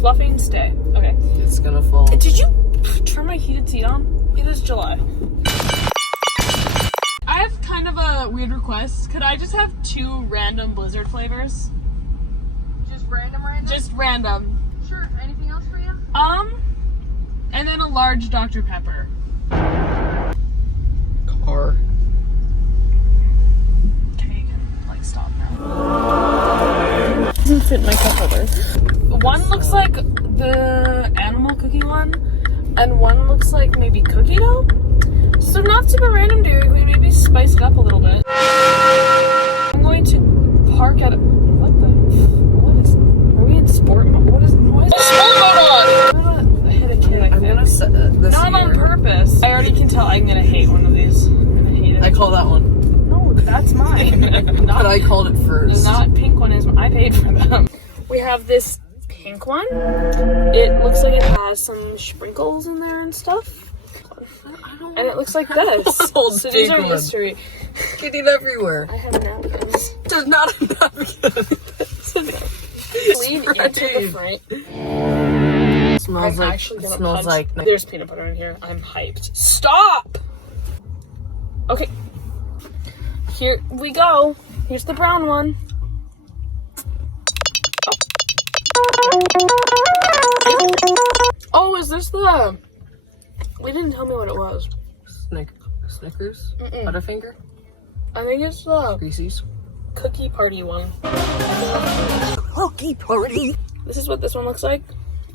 Fluffing, stay. Okay. It's gonna fall. Did you turn my heated seat on? It is July. I have kind of a weird request. Could I just have 2 random Blizzard flavors? Just random? Just random. Sure. Anything else for you? And then a large Dr. Pepper. Car. Okay, you can, like, stop now. Doesn't fit in my cup holder. One looks like the animal cookie one, and one looks like maybe cookie dough. So not super random Dairy Queen, maybe spice it up a little bit. I'm going to park at a... What is... Are we in sport mode? What is sport mode on? I hit a kid, I think. I'm gonna set this Not here. on purpose. I already can tell I'm gonna hate one of these. I'm gonna hate it. I call that one. No, that's mine. But I called it first. Not pink one is mine. I paid for them. We have this pink one. It looks like it has some sprinkles in there and stuff. And it looks like this. So these are mystery. Getting everywhere. I have napkins. There's not a napkin. Lean into the front. Smells like There's peanut butter in here. I'm hyped. Stop! Okay. Here we go. Here's the brown one. Oh, is this the... We didn't tell me what it was. Snickers? Butterfinger? I think it's the Reese's? cookie party one. Cookie party? This is what this one looks like.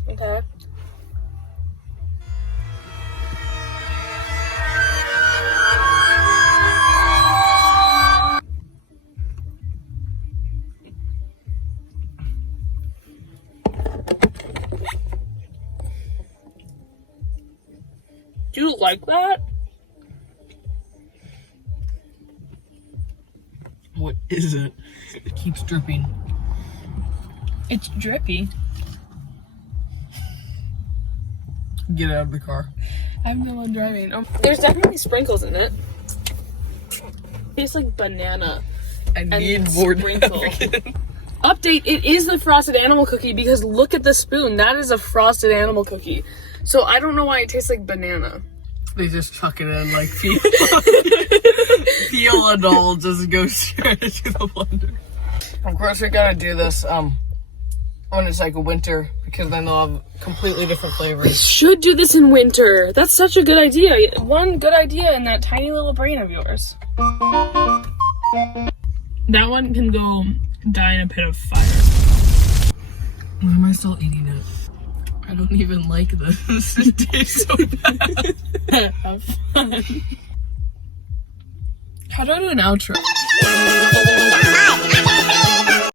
Okay. Do you like that? What is it? It keeps dripping. It's drippy. Get out of the car. I'm the one driving. There's definitely sprinkles in it. Tastes like banana. I need more sprinkle. napkin. Update, it is the frosted animal cookie because look at the spoon. That is a frosted animal cookie. So I don't know why it tastes like banana. They just chuck it in like peel. Peel and all just go straight into the blender. Of course we gotta do this when it's like a winter because then they'll have completely different flavors. We should do this in winter. That's such a good idea. One good idea in that tiny little brain of yours. That one can go die in a pit of fire. Why am I still eating it? I don't even like this. It tastes so bad. Have fun. How do I do an outro?